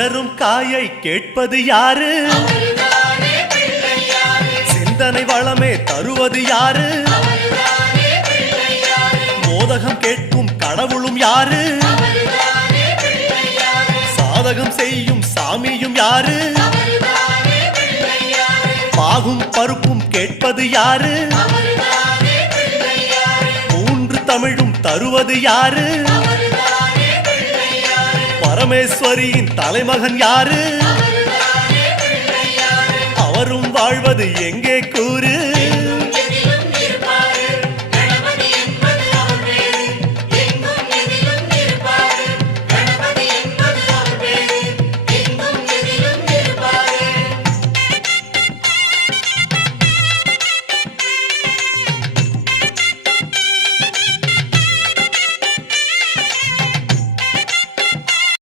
சிதறும் காயை கேட்பது யாரு? சிந்தனை வளமே தருவது யாரு? மோதகம் கேட்கும் கடவுளும் யாரு? சாதகம் செய்யும் சாமியும் யாரு? பாகும் பருப்பும் கேட்பது யாரு? மூன்று தமிழும் தருவது யாரு? பரமேஸ்வரியின் தலைமகன் யாரு? அவரும் வாழ்வது எங்கே கூறு?